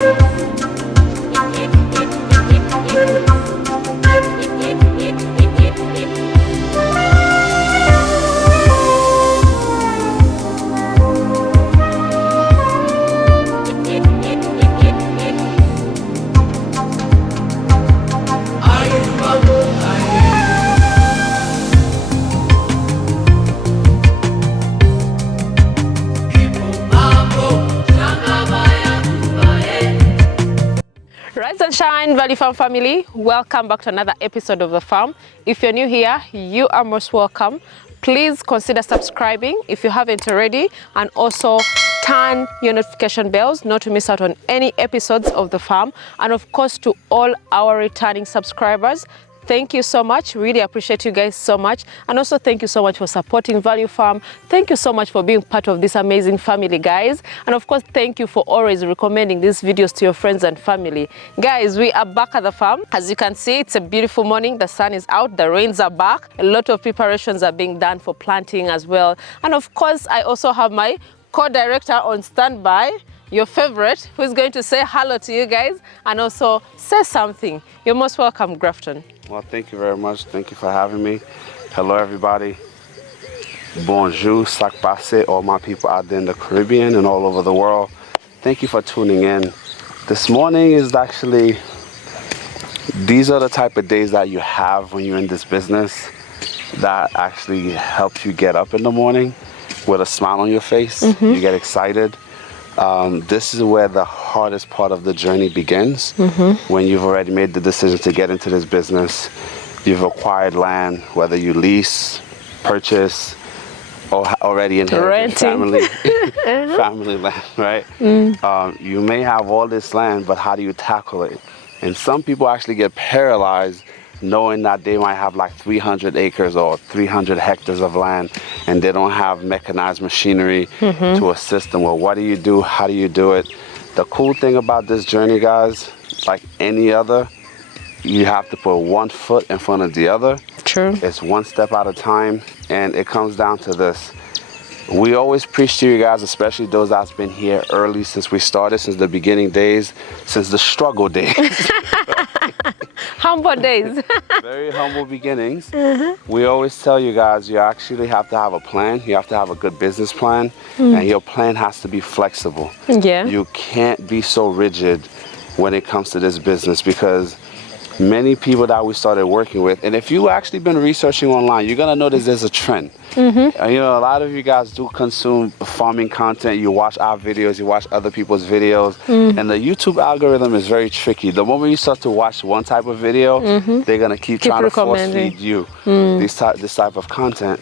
Rise and shine, Valley Farm family. Welcome back to another episode of The Farm. If you're new here, you are most welcome. Please consider subscribing if you haven't already, and also turn your notification bells not to miss out on any episodes of The Farm. And of course, to all our returning subscribers, thank you so much. Really appreciate you guys so much. And also thank you so much for supporting Value Farm. Thank you so much for being part of this amazing family, guys. And of course, thank you for always recommending these videos to your friends and family. Guys, we are back at the farm. As you can see, it's a beautiful morning. The sun is out, the rains are back. A lot of preparations are being done for planting as well. And of course, I also have my co-director on standby, your favorite, who's going to say hello to you guys and also say something. You're most welcome, Grafton. Well, thank you very much. Thank you for having me. Hello, everybody. Bonjour, sak passe, all my people out there in the Caribbean and all over the world. Thank you for tuning in. This morning is actually, these are the type of days that you have when you're in this business that actually helps you get up in the morning with a smile on your face. You get excited. This is where the hardest part of the journey begins. When you've already made the decision to get into this business, you've acquired land, whether you lease, purchase, or already inherited family land, right? You may have all this land, but how do you tackle it? And some people actually get paralyzed knowing that they might have like 300 acres or 300 hectares of land and they don't have mechanized machinery to assist them. Well, what do you do? How do you do it? The cool thing about this journey, guys, like any other, you have to put one foot in front of the other. True. It's one step at a time, and it comes down to this. We always preach to you guys, especially those that's been here early since we started, since the beginning days, since the struggle days. Humble days. Very humble beginnings. We always tell you guys, you actually have to have a plan. You have to have a good business plan, and your plan has to be flexible. Yeah. You can't be so rigid when it comes to this business, because many people that we started working with, and if you actually been researching online, you're gonna notice there's a trend. You know, a lot of you guys do consume farming content. You watch our videos, you watch other people's videos, and the YouTube algorithm is very tricky. The moment you start to watch one type of video, they're gonna keep trying to force feed you this type of content.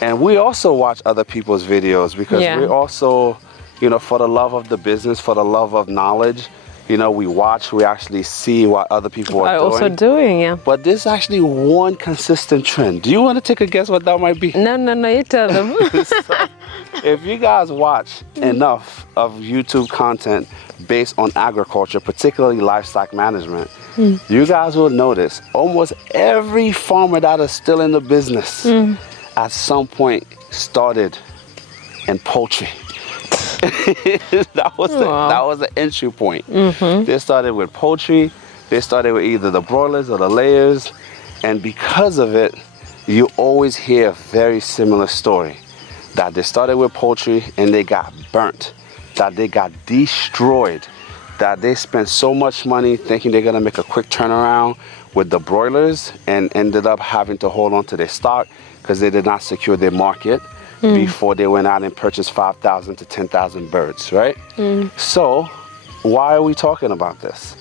And we also watch other people's videos because we're also, you know, for the love of the business, for the love of knowledge. You know, we watch, we actually see what other people are doing. Also doing, yeah. But there's actually one consistent trend. Do you want to take a guess what that might be? No, you tell them. So, if you guys watch enough of YouTube content based on agriculture, particularly livestock management, you guys will notice almost every farmer that is still in the business at some point started in poultry. that was the entry point. They started with poultry. They started with either the broilers or the layers, and because of it, you always hear a very similar story. That they started with poultry and they got burnt, that they got destroyed, that they spent so much money thinking they're gonna make a quick turnaround with the broilers and ended up having to hold on to their stock because they did not secure their market before they went out and purchased 5,000 to 10,000 birds, right? So why are we talking about this?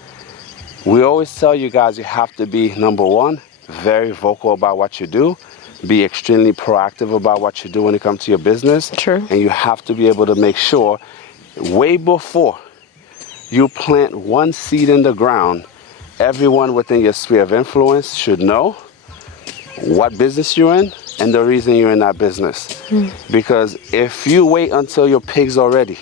We always tell you guys you have to be, number one, very vocal about what you do, be extremely proactive about what you do when it comes to your business. True. And you have to be able to make sure way before you plant one seed in the ground, everyone within your sphere of influence should know what business you're in and the reason you're in that business. Because if you wait until your pigs are ready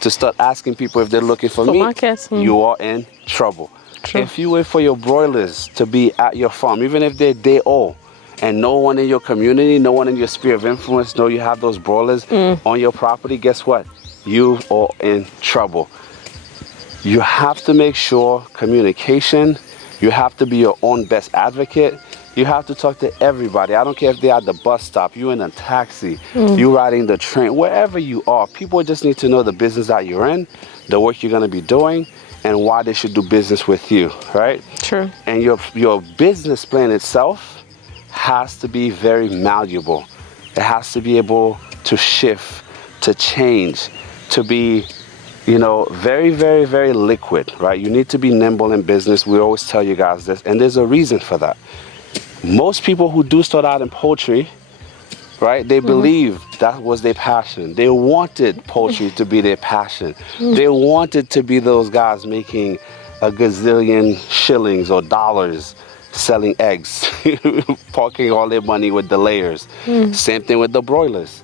to start asking people if they're looking for meat, you are in trouble. True. If you wait for your broilers to be at your farm, even if they're day old, and no one in your community, no one in your sphere of influence know you have those broilers on your property, guess what? You are in trouble. You have to make sure communication, you have to be your own best advocate. You have to talk to everybody. I don't care if they're at the bus stop, you in a taxi, you riding the train, wherever you are. People just need to know the business that you're in, the work you're going to be doing, and why they should do business with you, right? True. And your business plan itself has to be very malleable. It has to be able to shift, to change, to be, you know, very, very, very liquid, right? You need to be nimble in business. We always tell you guys this, and there's a reason for that. Most people who do start out in poultry, right, they believe that was their passion. They wanted poultry to be their passion. They wanted to be those guys making a gazillion shillings or dollars selling eggs, parking all their money with the layers. Same thing with the broilers.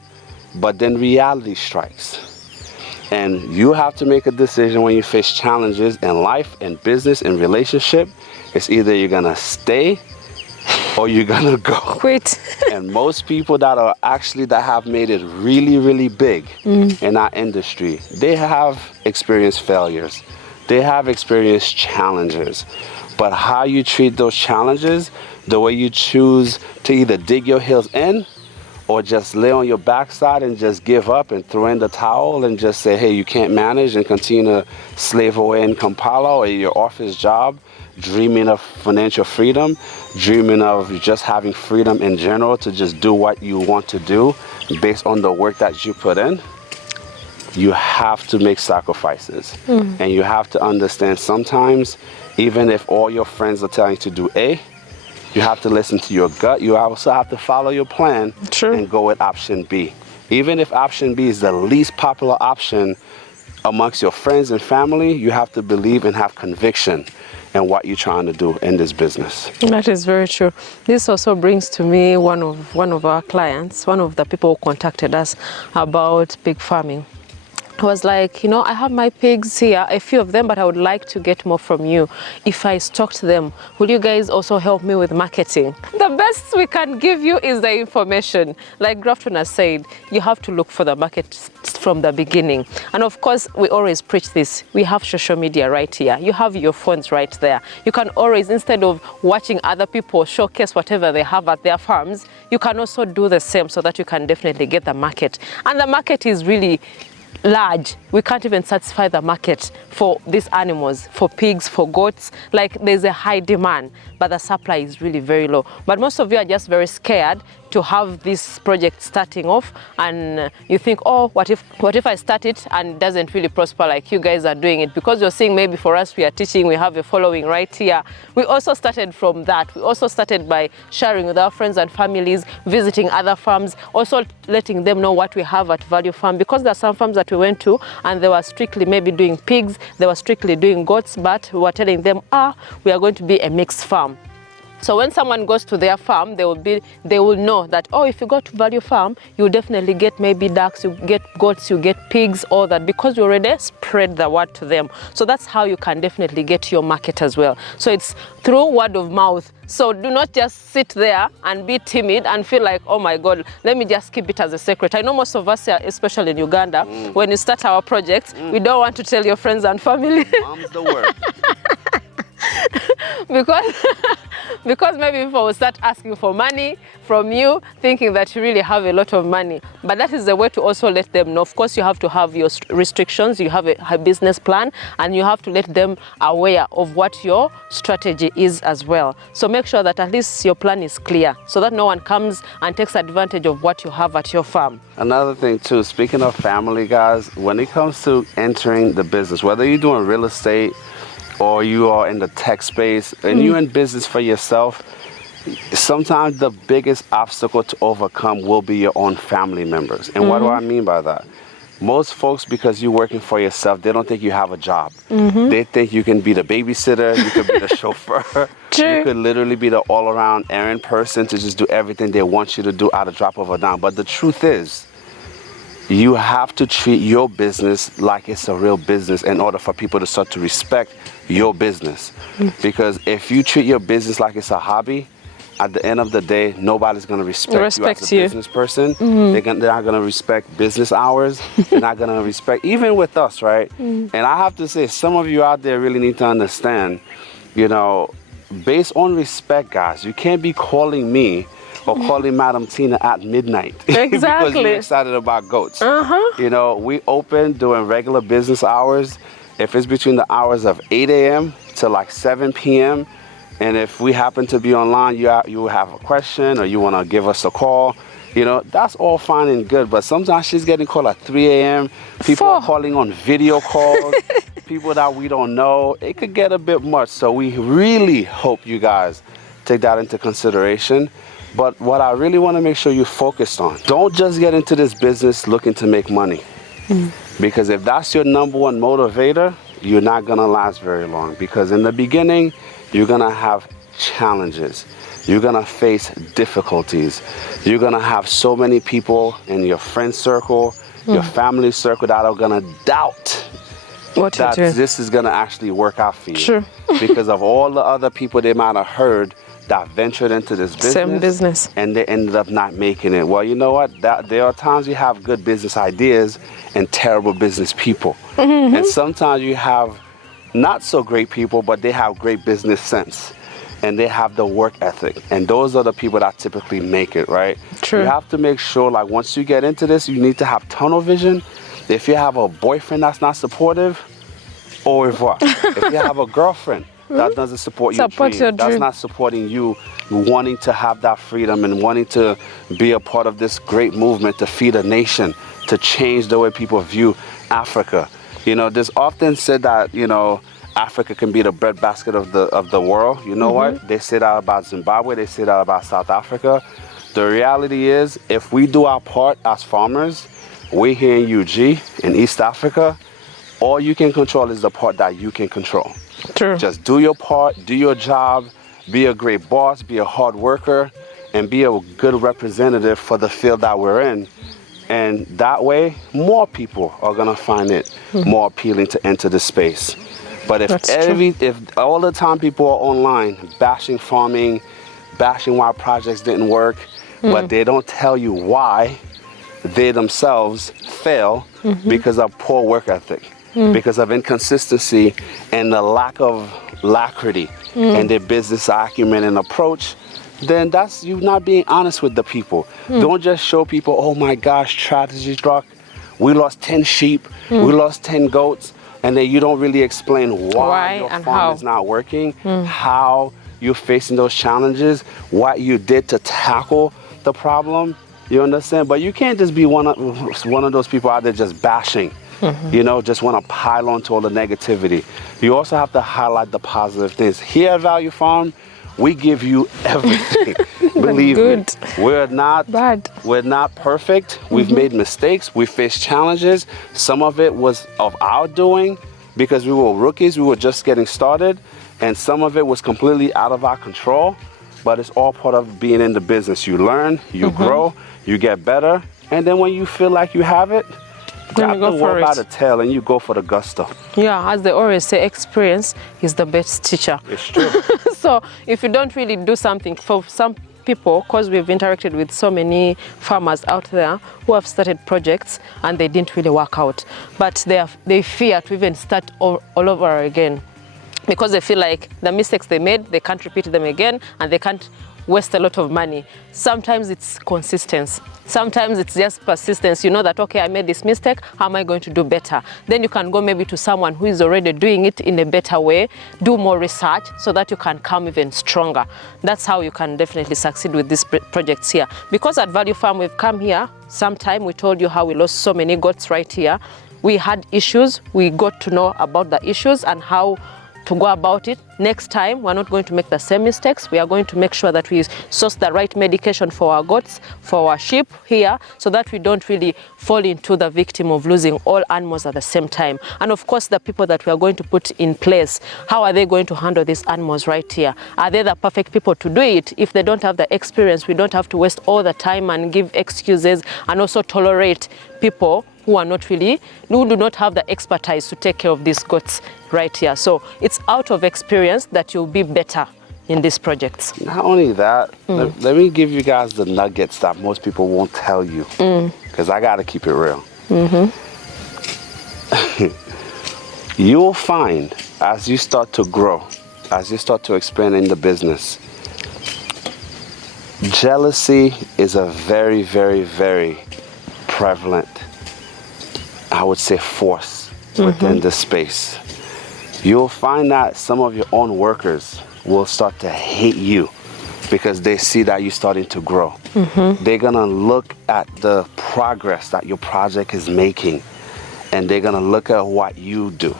But then reality strikes. And you have to make a decision when you face challenges in life, in business, in relationship. It's either you're gonna stay or you're gonna go. Quit. And most people that have made it really, really big in our industry, they have experienced failures. They have experienced challenges. But how you treat those challenges, the way you choose to either dig your heels in or just lay on your backside and just give up and throw in the towel and just say, hey, you can't manage, and continue to slave away in Kampala or your office job, dreaming of financial freedom, dreaming of just having freedom in general to just do what you want to do based on the work that you put in. You have to make sacrifices. And you have to understand sometimes, even if all your friends are telling you to do A, you have to listen to your gut. You also have to follow your plan. True. And go with option B. Even if option B is the least popular option amongst your friends and family, you have to believe and have conviction in what you're trying to do in this business. That is very true. This also brings to me one of our clients, one of the people who contacted us about pig farming. I was like, you know, I have my pigs here, a few of them, but I would like to get more from you. If I stocked them, will you guys also help me with marketing? The best we can give you is the information. Like Grafton has said, you have to look for the market from the beginning. And of course, we always preach this. We have social media right here. You have your phones right there. You can always, instead of watching other people showcase whatever they have at their farms, you can also do the same so that you can definitely get the market. And the market is really large. We can't even satisfy the market for these animals, for pigs, for goats. Like, there's a high demand, but the supply is really very low. But most of you are just very scared to have this project starting off, and you think, oh, what if I start it and it doesn't really prosper like you guys are doing it? Because you're seeing, maybe for us, we are teaching, we have a following right here. We also started from that. We also started by sharing with our friends and families, visiting other farms, also letting them know what we have at Value Farm, because there are some farms that we went to and they were strictly maybe doing pigs, they were strictly doing goats, but we were telling them, we are going to be a mixed farm. So when someone goes to their farm, they will know that, oh, if you go to Value Farm, you'll definitely get maybe ducks, you get goats, you get pigs, all that, because you already spread the word to them. So that's how you can definitely get your market as well. So it's through word of mouth. So do not just sit there and be timid and feel like, oh my God, let me just keep it as a secret. I know most of us here, especially in Uganda, when you start our projects, we don't want to tell your friends and family. Mom's the word. because maybe people will start asking for money from you, thinking that you really have a lot of money. But that is the way to also let them know. Of course, you have to have your restrictions, you have a business plan, and you have to let them aware of what your strategy is as well. So make sure that at least your plan is clear, so that no one comes and takes advantage of what you have at your farm. Another thing too, speaking of family, guys, when it comes to entering the business, whether you're doing real estate or you are in the tech space and you're in business for yourself, sometimes the biggest obstacle to overcome will be your own family members. And what do I mean by that? Most folks, because you're working for yourself, they don't think you have a job. They think you can be the babysitter, you could be the chauffeur. True. You could literally be the all-around errand person to just do everything they want you to do at a drop of a dime. But the truth is, you have to treat your business like it's a real business in order for people to start to respect your business. Because if you treat your business like it's a hobby, at the end of the day, nobody's going to respect you as a business person. They're not going to respect business hours. They're not going to respect, even with us, right? And I have to say, some of you out there really need to understand, you know, based on respect, guys, you can't be calling me or calling Madam Tina at midnight because you're excited about goats. You know, we open during regular business hours. If it's between the hours of 8 a.m. to like 7 p.m., and if we happen to be online, you have a question or you want to give us a call, you know, that's all fine and good. But sometimes she's getting called at 3 a.m. People are calling on video calls, people that we don't know. It could get a bit much. So we really hope you guys take that into consideration. But what I really want to make sure you focused on, don't just get into this business looking to make money. Because if that's your number one motivator, you're not going to last very long. Because in the beginning, you're going to have challenges. You're going to face difficulties. You're going to have so many people in your friend circle, your family circle that are going to doubt that this is going to actually work out for you. True. Because of all the other people they might have heard that ventured into this business, and they ended up not making it. Well, you know what? There are times you have good business ideas and terrible business people. And sometimes you have not so great people, but they have great business sense and they have the work ethic. And those are the people that typically make it, right? True. You have to make sure, like, once you get into this, you need to have tunnel vision. If you have a boyfriend that's not supportive, au revoir. If you have a girlfriend that doesn't support your dream, that's not supporting you wanting to have that freedom and wanting to be a part of this great movement to feed a nation, to change the way people view Africa. You know, there's often said that, you know, Africa can be the breadbasket of the world. You know what? They say that about Zimbabwe. They say that about South Africa. The reality is, if we do our part as farmers, we're here in UG, in East Africa, all you can control is the part that you can control. True. Just do your part, do your job, be a great boss, be a hard worker, and be a good representative for the field that we're in. And that way, more people are gonna find it more appealing to enter the space. But if all the time people are online bashing farming, bashing why projects didn't work, but they don't tell you why they themselves fail because of poor work ethic, because of inconsistency and the lack of alacrity and their business acumen and approach, then that's you not being honest with the people. Don't just show people, oh my gosh, tragedy struck, we lost 10 sheep, we lost 10 goats, and then you don't really explain why your farm is not working, how you're facing those challenges, what you did to tackle the problem. You understand? But you can't just be one of those people out there just bashing, you know, just want to pile on to all the negativity. You also have to highlight the positive things. Here at Value Farm, we give you everything. Believe me, we're not perfect. We've made mistakes. We faced challenges. Some of it was of our doing because we were rookies. We were just getting started. And some of it was completely out of our control. But it's all part of being in the business. You learn, you grow, you get better. And then when you feel like you have it, grab the world by the tail and you go for the gusto. Yeah, as they always say, experience is the best teacher. It's true. So if you don't really do something, for some people, because we've interacted with so many farmers out there who have started projects and they didn't really work out, but they fear to even start all over again because they feel like the mistakes they made, they can't repeat them again and they can't waste a lot of money. Sometimes it's consistency. Sometimes it's just persistence. You know that, okay, I made this mistake, how am I going to do better? Then you can go maybe to someone who is already doing it in a better way, do more research so that you can come even stronger. That's how you can definitely succeed with these projects here. Because at Value Farm, we've come here sometime, we told you how we lost so many goats right here. We had issues, we got to know about the issues and how to go about it. Next time, we're not going to make the same mistakes. We are going to make sure that we source the right medication for our goats, for our sheep here, so that we don't really fall into the victim of losing all animals at the same time. And of course, the people that we are going to put in place, how are they going to handle these animals right here? Are they the perfect people to do it? If they don't have the experience, we don't have to waste all the time and give excuses and also tolerate people who do not have the expertise to take care of these goats right here. So it's out of experience that you'll be better in these projects? Not only that, let me give you guys the nuggets that most people won't tell you, because I got to keep it real. You'll find as you start to grow, as you start to expand in the business, jealousy is a very, very, very prevalent, I would say, force within the space. You'll find that some of your own workers will start to hate you because they see that you're starting to grow. They're gonna look at the progress that your project is making, and they're gonna look at what you do.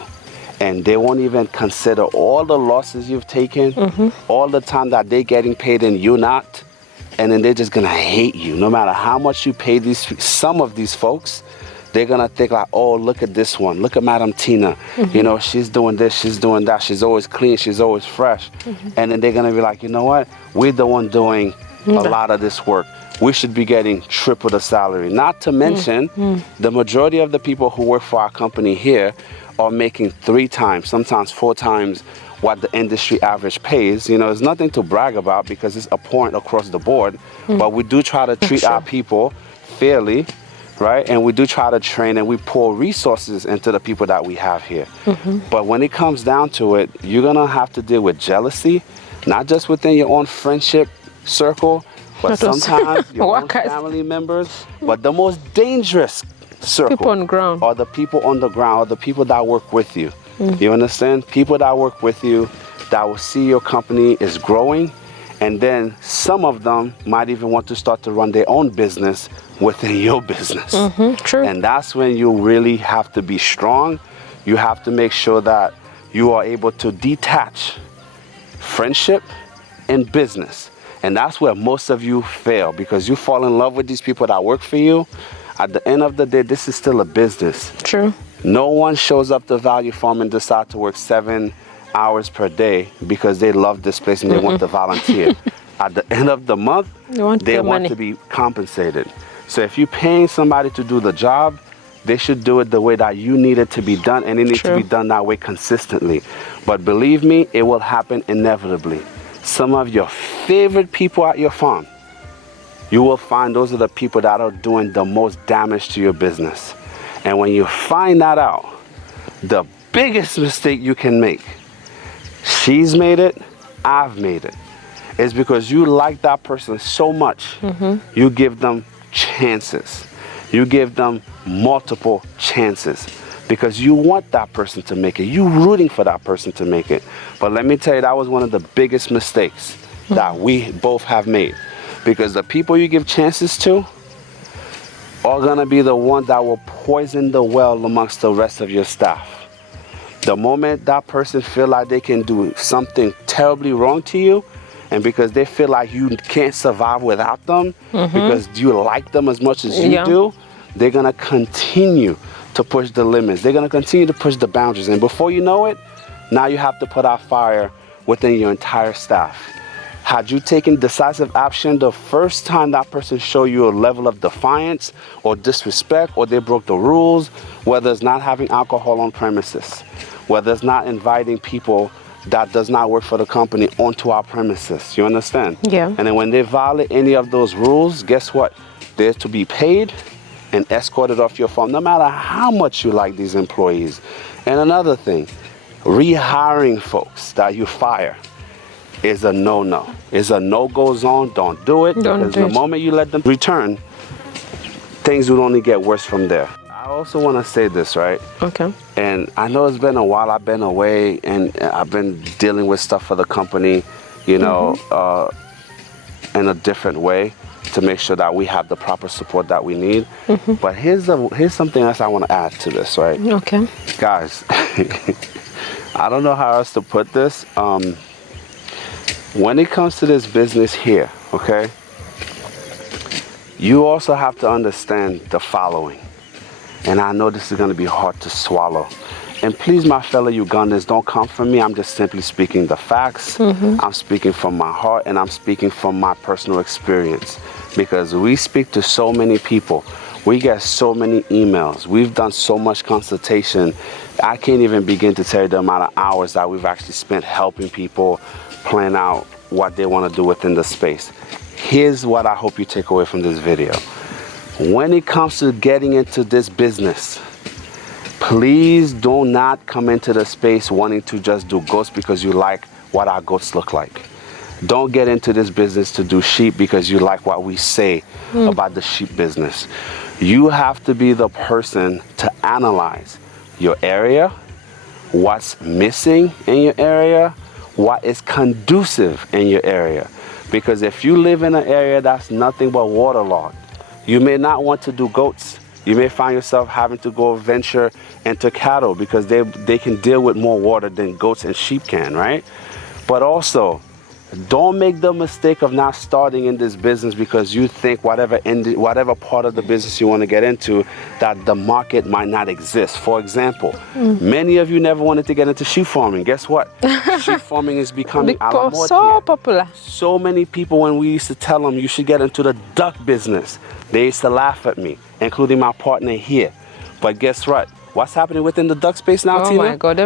And they won't even consider all the losses you've taken, all the time that they're getting paid and you're not. And then they're just gonna hate you. No matter how much you pay some of these folks, they're gonna think like, oh, look at this one. Look at Madam Tina. You know, she's doing this, she's doing that. She's always clean, she's always fresh. And then they're gonna be like, you know what? We're the one doing a lot of this work. We should be getting triple the salary. Not to mention, the majority of the people who work for our company here are making 3 times, sometimes 4 times what the industry average pays. You know, it's nothing to brag about because it's a point across the board, but we do try to treat our people fairly, right? And we do try to train, and we pour resources into the people that we have here. But when it comes down to it, you're gonna have to deal with jealousy, not just within your own friendship circle, but sometimes your own family members. But the most dangerous circle people on the ground, or the people on the ground, or the people that work with you. You understand? People that work with you, that will see your company is growing, and then some of them might even want to start to run their own business within your business. True. And that's when you really have to be strong. You have to make sure that you are able to detach friendship and business. And that's where most of you fail, because you fall in love with these people that work for you. At the end of the day, this is still a business. True. No one shows up to Value Farm and decide to work 7 hours per day because they love this place and they want to volunteer. At the end of the month, they want to be compensated. So if you're paying somebody to do the job, they should do it the way that you need it to be done, and it needs to be done that way consistently. But believe me, it will happen inevitably. Some of your favorite people at your farm, you will find those are the people that are doing the most damage to your business. And when you find that out, the biggest mistake you can make, she's made it, I've made it, is because you like that person so much, you give them chances. You give them multiple chances because you want that person to make it. You're rooting for that person to make it. But let me tell you, that was one of the biggest mistakes that we both have made, because the people you give chances to are gonna be the ones that will poison the well amongst the rest of your staff. The moment that person feel like they can do something terribly wrong to you, and because they feel like you can't survive without them, because you like them as much as you do, they're gonna continue to push the limits. They're gonna continue to push the boundaries. And before you know it, now you have to put out fire within your entire staff. Had you taken decisive action the first time that person showed you a level of defiance or disrespect, or they broke the rules, whether it's not having alcohol on premises, whether it's not inviting people that does not work for the company onto our premises, you understand? Yeah. And then when they violate any of those rules, guess what? They're to be paid and escorted off your farm, no matter how much you like these employees. And another thing, rehiring folks that you fire is a no-no. It's a no-go zone. Don't do it, because the moment you let them return, things will only get worse from there. I also want to say this, right? Okay. And I know it's been a while I've been away, and I've been dealing with stuff for the company, you know, in a different way to make sure that we have the proper support that we need. But here's something else I want to add to this, right? Okay. Guys, I don't know how else to put this. When it comes to this business here, okay, you also have to understand the following. And I know this is going to be hard to swallow. And please, my fellow Ugandans, don't come for me. I'm just simply speaking the facts. I'm speaking from my heart, and I'm speaking from my personal experience. Because we speak to so many people. We get so many emails. We've done so much consultation. I can't even begin to tell you the amount of hours that we've actually spent helping people plan out what they want to do within the space. Here's what I hope you take away from this video. When it comes to getting into this business, please do not come into the space wanting to just do goats because you like what our goats look like. Don't get into this business to do sheep because you like what we say about the sheep business. You have to be the person to analyze your area, what's missing in your area, what is conducive in your area. Because if you live in an area that's nothing but waterlogged, you may not want to do goats. You may find yourself having to go venture into cattle because they can deal with more water than goats and sheep can, right? But also, don't make the mistake of not starting in this business because you think whatever part of the business you want to get into, that the market might not exist. For example, many of you never wanted to get into sheep farming. Guess what? Sheep farming is becoming so popular. So many people, when we used to tell them you should get into the duck business, they used to laugh at me, including my partner here. But guess what? What's happening within the duck space now, Tina? Oh my God,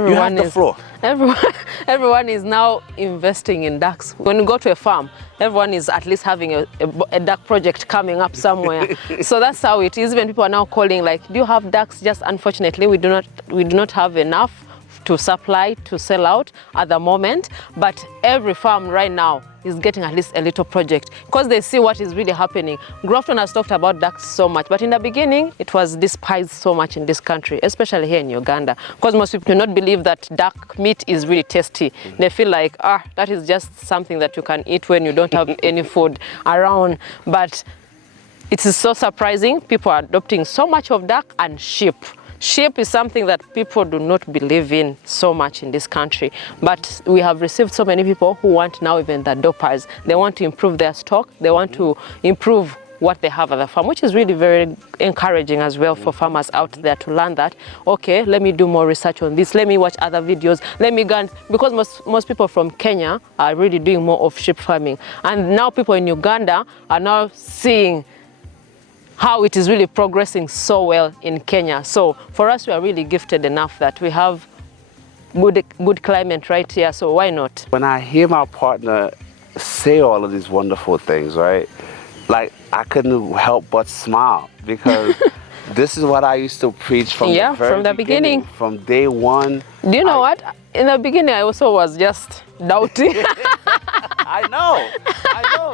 everyone is now investing in ducks. When you go to a farm, everyone is at least having a duck project coming up somewhere. So that's how it is. Even people are now calling like, do you have ducks? Just unfortunately, we do not have enough to supply, to sell out at the moment. But every farm right now is getting at least a little project because they see what is really happening. Grafton has talked about ducks so much, but in the beginning, it was despised so much in this country, especially here in Uganda, because most people do not believe that duck meat is really tasty. They feel like, that is just something that you can eat when you don't have any food around. But it is so surprising. People are adopting so much of duck and sheep. Sheep is something that people do not believe in so much in this country. But we have received so many people who want now even the adopters. They want to improve their stock. They want to improve what they have at the farm, which is really very encouraging as well for farmers out there to learn that, okay, let me do more research on this. Let me watch other videos. Let me go, because most people from Kenya are really doing more of sheep farming. And now people in Uganda are now seeing how it is really progressing so well in Kenya. So for us, we are really gifted enough that we have good climate right here, so why not? When I hear my partner say all of these wonderful things, right, like I couldn't help but smile because this is what I used to preach from the beginning. From day one. Do you know what? In the beginning, I also was just doubting. I know.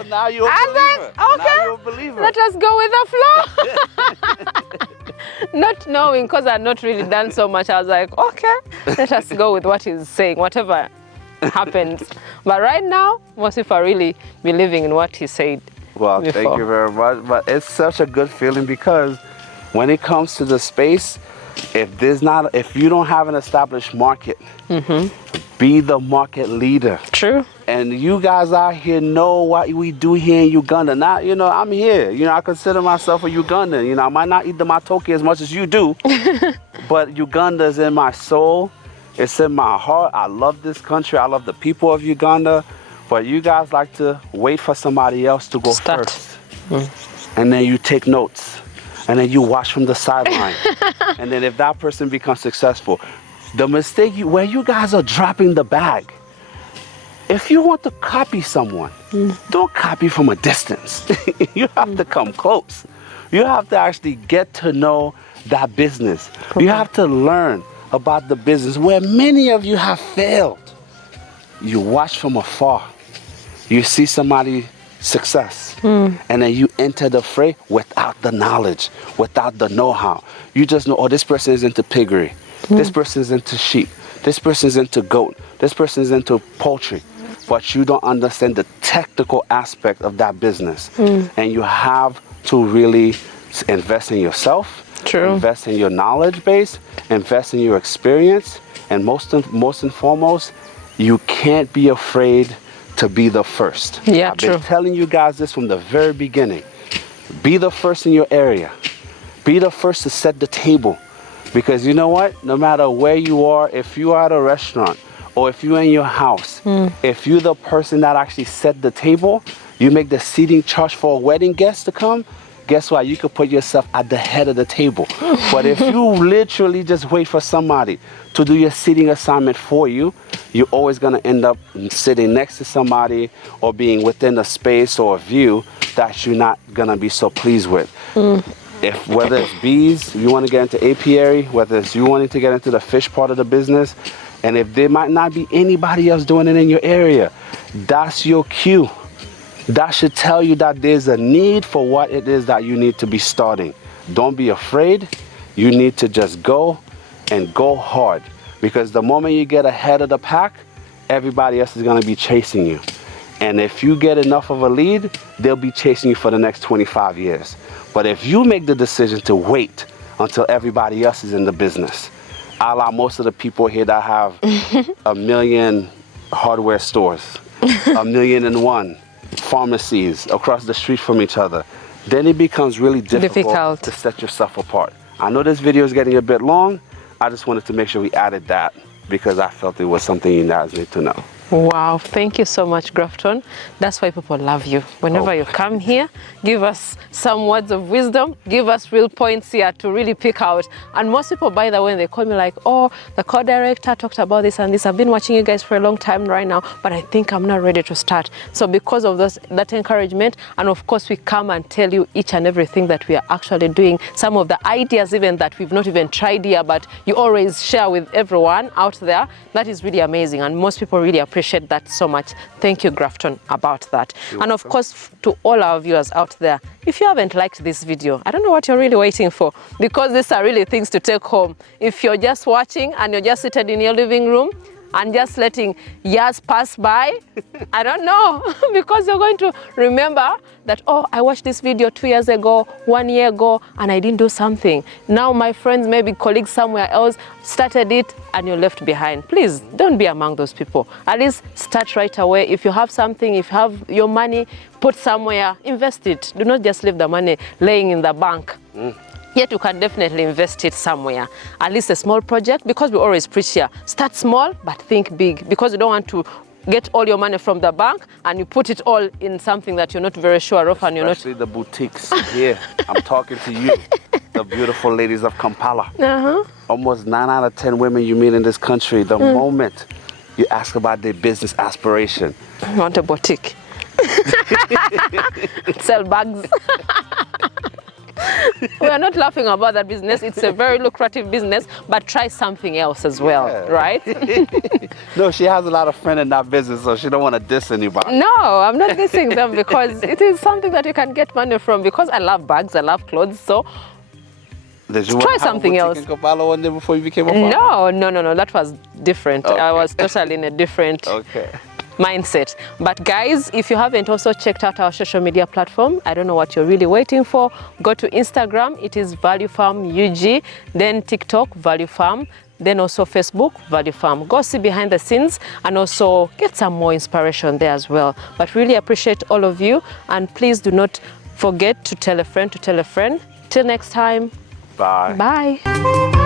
Now you're a believer. Okay, now you're a believer. Let us go with the flow. Not knowing, because I've not really done so much, I was like, okay, let us go with what he's saying, whatever happens. But right now, most people are really believing in what he said. Well, before. Thank you very much. But it's such a good feeling because when it comes to the space, if you don't have an established market, be the market leader. True. And you guys out here know what we do here in Uganda. Now, I'm here. I consider myself a Ugandan. I might not eat the matoke as much as you do, but Uganda is in my soul. It's in my heart. I love this country. I love the people of Uganda. But you guys like to wait for somebody else to go first. And then you take notes. And then you watch from the sideline. And then if that person becomes successful, the mistake where you guys are dropping the bag, if you want to copy someone, don't copy from a distance. You have to come close. You have to actually get to know that business. You have to learn about the business where many of you have failed. You watch from afar. You see somebody's success. And then you enter the fray without the knowledge, without the know-how. You just know, this person is into piggery. This person is into sheep. This person is into goat. This person is into poultry. But you don't understand the technical aspect of that business. And you have to really invest in yourself. True. Invest in your knowledge base. Invest in your experience. And most and foremost, you can't be afraid to be the first. Yeah, I've been telling you guys this from the very beginning. Be the first in your area. Be the first to set the table. Because you know what? No matter where you are, if you are at a restaurant or if you're in your house, if you're the person that actually set the table, you make the seating charge for a wedding guest to come, guess what? You could put yourself at the head of the table. But if you literally just wait for somebody to do your seating assignment for you, you're always going to end up sitting next to somebody or being within a space or a view that you're not going to be so pleased with. If whether it's bees, you want to get into apiary, whether it's you wanting to get into the fish part of the business, and if there might not be anybody else doing it in your area, that's your cue. That should tell you that there's a need for what it is that you need to be starting. Don't be afraid. You need to just go and go hard, because the moment you get ahead of the pack, everybody else is going to be chasing you. And if you get enough of a lead, they'll be chasing you for the next 25 years. But if you make the decision to wait until everybody else is in the business, a la most of the people here that have 1 million hardware stores, 1,000,001 pharmacies across the street from each other, then it becomes really difficult to set yourself apart. I know this video is getting a bit long. I just wanted to make sure we added that because I felt it was something you guys need to know. Wow, thank you so much, Grafton. That's why people love you. Whenever you come here, give us some words of wisdom, give us real points here to really pick out. And most people, by the way, they call me like, oh, the co-director talked about this and this. I've been watching you guys for a long time right now, but I think I'm not ready to start. So because of that encouragement, and of course we come and tell you each and everything that we are actually doing, some of the ideas even that we've not even tried here, but you always share with everyone out there. That is really amazing, and most people really appreciate that so much. Thank you, Grafton, about that. And of course, to all our viewers out there, if you haven't liked this video, I don't know what you're really waiting for, because these are really things to take home. If you're just watching and you're just seated in your living room and just letting years pass by, I don't know, because you're going to remember that, oh, I watched this video 2 years ago, 1 year ago, and I didn't do something. Now my friends, maybe colleagues somewhere else started it and you're left behind. Please don't be among those people. At least start right away. If you have something, if you have your money, put somewhere, invest it. Do not just leave the money laying in the bank. Yet you can definitely invest it somewhere, at least a small project, because we always preach here, start small but think big, because you don't want to get all your money from the bank and you put it all in something that you're not very sure of. And you're not. Especially the boutiques here. I'm talking to you, the beautiful ladies of Kampala. Almost 9 out of 10 women you meet in this country, the moment you ask about their business aspiration, I want a boutique. Sell bags. We are not laughing about that business. It's a very lucrative business, but try something else as well, right? No, she has a lot of friends in that business, so she don't want to diss anybody. No, I'm not dissing them, because it is something that you can get money from, because I love bags, I love clothes, so Did you try something else. In Kampala one day before you became a farmer? No, that was different. Okay. I was totally in a different mindset. But guys, if you haven't also checked out our social media platform, I don't know what you're really waiting for. Go to Instagram, it is Value Farm UG, then TikTok, Value Farm, then also Facebook, Value Farm. Go see behind the scenes and also get some more inspiration there as well. But really appreciate all of you, and please do not forget to tell a friend to tell a friend. Till next time. Bye. Bye.